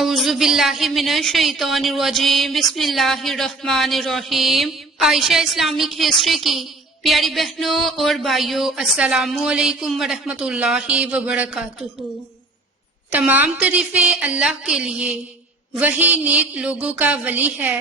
اعوذ باللہ من الشیطان الرجیم، بسم اللہ الرحمن الرحیم۔ عائشہ اسلامک ہسٹری کی پیاری بہنوں اور بھائیوں، السلام علیکم ورحمۃ اللہ وبرکاتہ۔ تمام تعریفیں اللہ کے لیے، وہی نیک لوگوں کا ولی ہے۔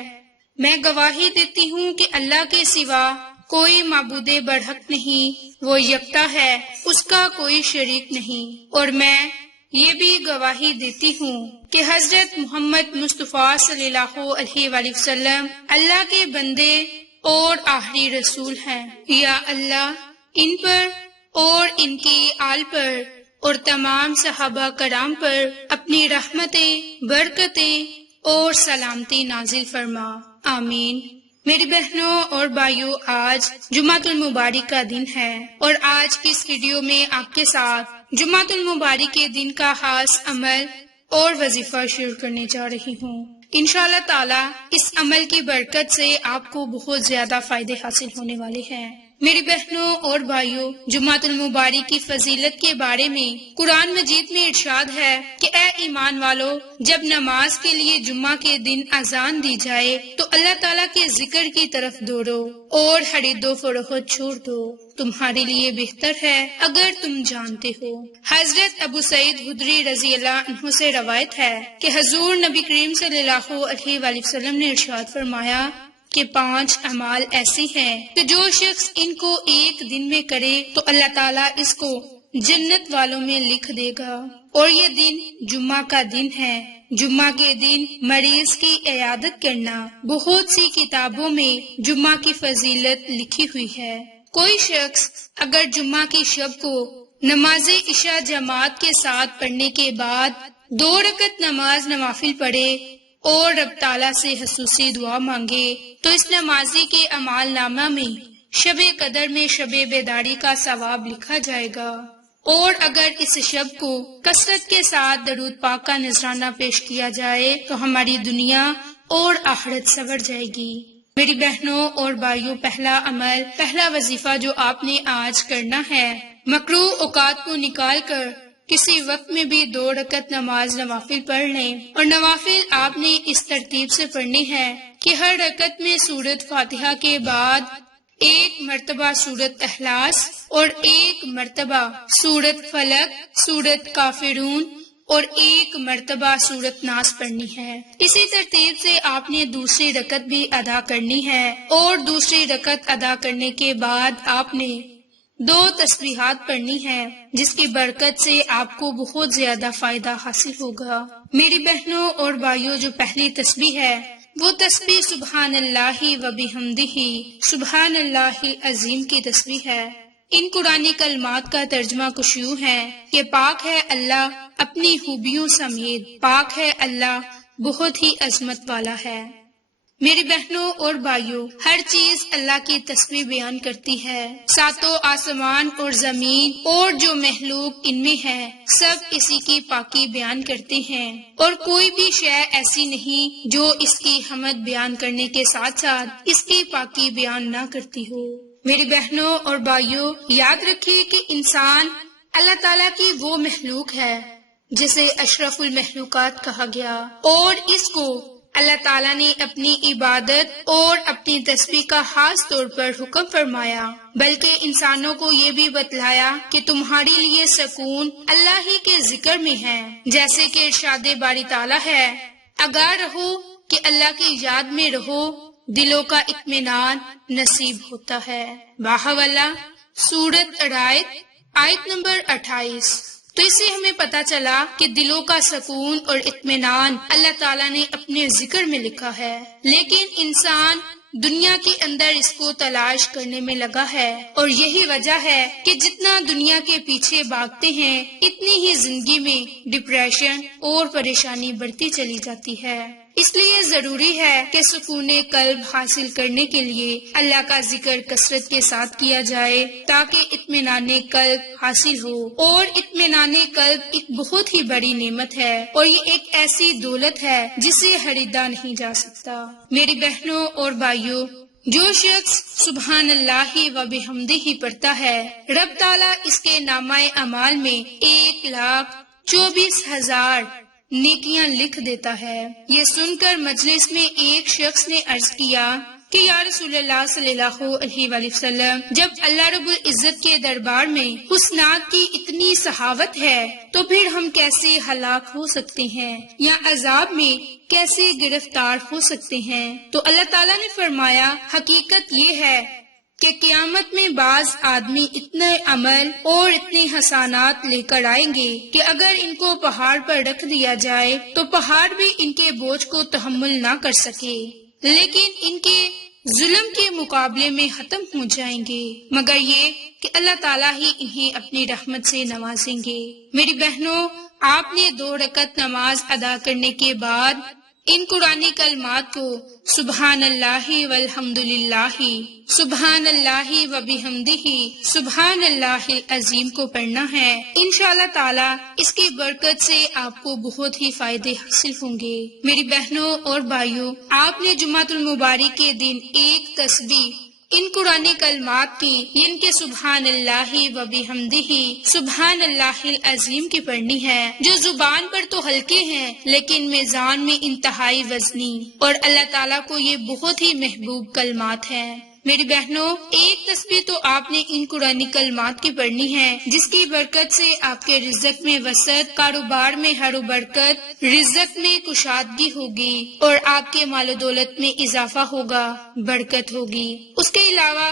میں گواہی دیتی ہوں کہ اللہ کے سوا کوئی معبود برحق نہیں، وہ یکتا ہے، اس کا کوئی شریک نہیں۔ اور میں یہ بھی گواہی دیتی ہوں کہ حضرت محمد مصطفیٰ صلی اللہ علیہ وآلہ وسلم اللہ کے بندے اور آخری رسول ہیں۔ یا اللہ ان پر اور ان کے آل پر اور تمام صحابہ کرام پر اپنی رحمتیں، برکتیں اور سلامتی نازل فرما، آمین۔ میری بہنوں اور بھائیوں، آج جمعۃ المبارک کا دن ہے اور آج کی اس ویڈیو میں آپ کے ساتھ جمعۃ المبارک کے دن کا خاص عمل اور وظیفہ شیئر کرنے جا رہی ہوں۔ انشاءاللہ تعالی اس عمل کی برکت سے آپ کو بہت زیادہ فائدے حاصل ہونے والے ہیں۔ میری بہنوں اور بھائیوں، جمعۃ المبارک کی فضیلت کے بارے میں قرآن مجید میں ارشاد ہے کہ اے ایمان والو، جب نماز کے لیے جمعہ کے دن اذان دی جائے تو اللہ تعالیٰ کے ذکر کی طرف دوڑو اور خرید و فروخت چھوڑ دو، تمہارے لیے بہتر ہے اگر تم جانتے ہو۔ حضرت ابو سعید خدری رضی اللہ عنہ سے روایت ہے کہ حضور نبی کریم صلی اللہ علیہ وآلہ وسلم نے ارشاد فرمایا کہ 5 اعمال ایسے ہیں کہ جو شخص ان کو ایک دن میں کرے تو اللہ تعالیٰ اس کو جنت والوں میں لکھ دے گا، اور یہ دن جمعہ کا دن ہے۔ جمعہ کے دن مریض کی عیادت کرنا، بہت سی کتابوں میں جمعہ کی فضیلت لکھی ہوئی ہے۔ کوئی شخص اگر جمعہ کی شب کو نماز عشاء جماعت کے ساتھ پڑھنے کے بعد 2 رکعت نماز نوافل پڑھے اور رب تعالیٰ سے خصوصی دعا مانگے تو اس نمازی کے اعمال نامہ میں شب قدر میں شب بیداری کا ثواب لکھا جائے گا، اور اگر اس شب کو کثرت کے ساتھ درود پاک کا نذرانہ پیش کیا جائے تو ہماری دنیا اور آخرت سنور جائے گی۔ میری بہنوں اور بھائیوں، پہلا عمل، پہلا وظیفہ جو آپ نے آج کرنا ہے، مکروہ اوقات کو نکال کر کسی وقت میں بھی 2 رکعت نماز نوافل پڑھ لیں، اور نوافل آپ نے اس ترتیب سے پڑھنی ہے کہ ہر رکعت میں سورۃ فاتحہ کے بعد 1 مرتبہ سورۃ اخلاص اور 1 مرتبہ سورۃ فلق، سورۃ کافرون اور 1 مرتبہ سورۃ ناس پڑھنی ہے۔ اسی ترتیب سے آپ نے دوسری رکعت بھی ادا کرنی ہے، اور دوسری رکعت ادا کرنے کے بعد آپ نے 2 تسبیحات پڑھنی ہے، جس کی برکت سے آپ کو بہت زیادہ فائدہ حاصل ہوگا۔ میری بہنوں اور بھائیوں، جو پہلی تسبیح ہے وہ تسبیح سبحان اللہ و بحمدہ، سبحان اللہ العظیم کی تسبیح ہے۔ ان قرآنی کلمات کا ترجمہ کچھ یوں ہے کہ پاک ہے اللہ اپنی خوبیوں سمیت، پاک ہے اللہ بہت ہی عظمت والا ہے۔ میری بہنوں اور بھائیوں، ہر چیز اللہ کی تسبیح بیان کرتی ہے۔ 7 آسمان اور زمین اور جو مخلوق ان میں ہے، سب اسی کی پاکی بیان کرتے ہیں، اور کوئی بھی شے ایسی نہیں جو اس کی حمد بیان کرنے کے ساتھ ساتھ اس کی پاکی بیان نہ کرتی ہو۔ میری بہنوں اور بھائیوں، یاد رکھیے کہ انسان اللہ تعالیٰ کی وہ مخلوق ہے جسے اشرف المخلوقات کہا گیا، اور اس کو اللہ تعالیٰ نے اپنی عبادت اور اپنی تسبیح کا خاص طور پر حکم فرمایا، بلکہ انسانوں کو یہ بھی بتلایا کہ تمہارے لیے سکون اللہ ہی کے ذکر میں ہے، جیسے کہ ارشاد باری تعالیٰ ہے، آگاہ رہو کہ اللہ کی یاد میں رہو، دلوں کا اطمینان نصیب ہوتا ہے۔ باہوالہ سورۃ رعد آیت نمبر 28۔ تو اس سے ہمیں پتا چلا کہ دلوں کا سکون اور اطمینان اللہ تعالیٰ نے اپنے ذکر میں لکھا ہے، لیکن انسان دنیا کے اندر اس کو تلاش کرنے میں لگا ہے، اور یہی وجہ ہے کہ جتنا دنیا کے پیچھے بھاگتے ہیں اتنی ہی زندگی میں ڈپریشن اور پریشانی بڑھتی چلی جاتی ہے۔ اس لیے ضروری ہے کہ سکون قلب حاصل کرنے کے لیے اللہ کا ذکر کثرت کے ساتھ کیا جائے، تاکہ اطمینان قلب حاصل ہو، اور اطمینان قلب ایک بہت ہی بڑی نعمت ہے، اور یہ ایک ایسی دولت ہے جسے خریدا نہیں جا سکتا۔ میری بہنوں اور بھائیوں، جو شخص سبحان اللہ و بحمدہ پڑھتا ہے، رب تعالیٰ اس کے نامہ اعمال میں 1,24,000 نیکیاں لکھ دیتا ہے۔ یہ سن کر مجلس میں ایک شخص نے عرض کیا کہ یا رسول اللہ صلی اللہ علیہ وآلہ وسلم، جب اللہ رب العزت کے دربار میں حسنات کی اتنی سخاوت ہے تو پھر ہم کیسے ہلاک ہو سکتے ہیں یا عذاب میں کیسے گرفتار ہو سکتے ہیں؟ تو اللہ تعالیٰ نے فرمایا، حقیقت یہ ہے کہ قیامت میں بعض آدمی اتنے عمل اور اتنے حسنات لے کر آئیں گے کہ اگر ان کو پہاڑ پر رکھ دیا جائے تو پہاڑ بھی ان کے بوجھ کو تحمل نہ کر سکے، لیکن ان کے ظلم کے مقابلے میں ختم ہو جائیں گے، مگر یہ کہ اللہ تعالیٰ ہی انہیں اپنی رحمت سے نوازیں گے۔ میری بہنوں، آپ نے 2 رکعت نماز ادا کرنے کے بعد ان قرآنی کلمات کو سبحان اللہ والحمد للہ، سبحان اللہ وبحمدہ، سبحان اللہ العظیم کو پڑھنا ہے۔ انشاءاللہ تعالی اس کی برکت سے آپ کو بہت ہی فائدے حاصل ہوں گے۔ میری بہنوں اور بھائیوں، آپ نے جمعۃ المبارک کے دن ایک تسبیح ان قرآنی کلمات کی، ان کے سبحان اللہ وبحمدہ، سبحان اللہ العظیم کی پڑھنی ہے، جو زبان پر تو ہلکے ہیں لیکن میزان میں انتہائی وزنی، اور اللہ تعالیٰ کو یہ بہت ہی محبوب کلمات ہیں۔ میری بہنوں، ایک تسبیح تو آپ نے ان قرآنی کلمات کی پڑھنی ہے، جس کی برکت سے آپ کے رزق میں وسعت، کاروبار میں ہر و برکت، رزق میں کشادگی ہوگی اور آپ کے مال و دولت میں اضافہ ہوگا، برکت ہوگی۔ اس کے علاوہ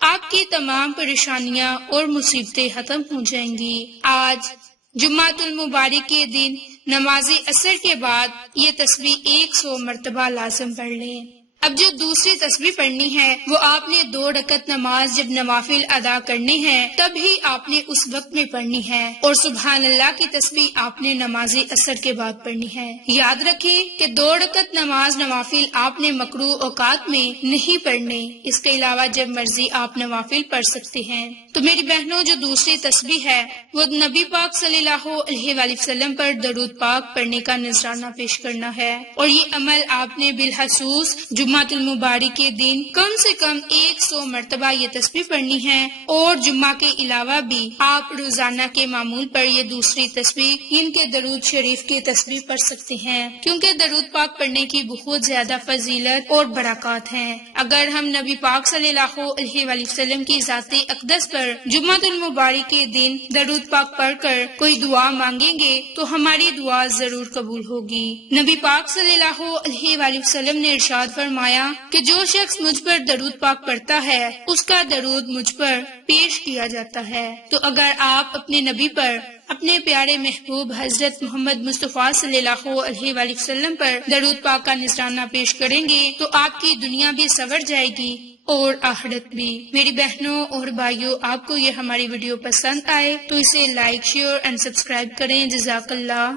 آپ کی تمام پریشانیاں اور مصیبتیں ختم ہو جائیں گی۔ آج جمعۃ المبارک کے دن نماز عصر کے بعد یہ تسبیح 100 مرتبہ لازم پڑھ لیں۔ اب جو دوسری تسبیح پڑھنی ہے وہ آپ نے 2 رکعت نماز جب نوافل ادا کرنے ہیں تب ہی آپ نے اس وقت میں پڑھنی ہے، اور سبحان اللہ کی تسبیح آپ نے نماز عصر کے بعد پڑھنی ہے۔ یاد رکھیں کہ 2 رکعت نماز نوافل آپ نے مکروہ اوقات میں نہیں پڑھنے، اس کے علاوہ جب مرضی آپ نوافل پڑھ سکتے ہیں۔ تو میری بہنوں، جو دوسری تسبیح ہے وہ نبی پاک صلی اللہ علیہ وآلہ وسلم پر درود پاک پڑھنے کا نذرانہ پیش کرنا ہے، اور یہ عمل آپ نے بالخصوص جمعۃ المبارک کے دن کم سے کم 100 مرتبہ یہ تسبیح پڑھنی ہے، اور جمعہ کے علاوہ بھی آپ روزانہ کے معمول پر یہ دوسری تسبیح، ان کے درود شریف کی تسبیح پڑھ سکتے ہیں، کیونکہ درود پاک پڑھنے کی بہت زیادہ فضیلت اور برکات ہیں۔ اگر ہم نبی پاک صلی اللہ علیہ وآلہ وسلم کی ذات اقدس پر جمعۃ المبارک کے دن درود پاک پڑھ کر کوئی دعا مانگیں گے تو ہماری دعا ضرور قبول ہوگی۔ نبی پاک صلی اللہ علیہ وآلہ وسلم نے ارشاد فرمایا کہ جو شخص مجھ پر درود پاک پڑھتا ہے اس کا درود مجھ پر پیش کیا جاتا ہے۔ تو اگر آپ اپنے نبی پر، اپنے پیارے محبوب حضرت محمد مصطفیٰ صلی اللہ علیہ وآلہ وسلم پر درود پاک کا نذرانہ پیش کریں گے تو آپ کی دنیا بھی سنور جائے گی اور آخرت بھی۔ میری بہنوں اور بھائیوں، آپ کو یہ ہماری ویڈیو پسند آئے تو اسے لائک، شیئر اینڈ سبسکرائب کریں۔ جزاک اللہ۔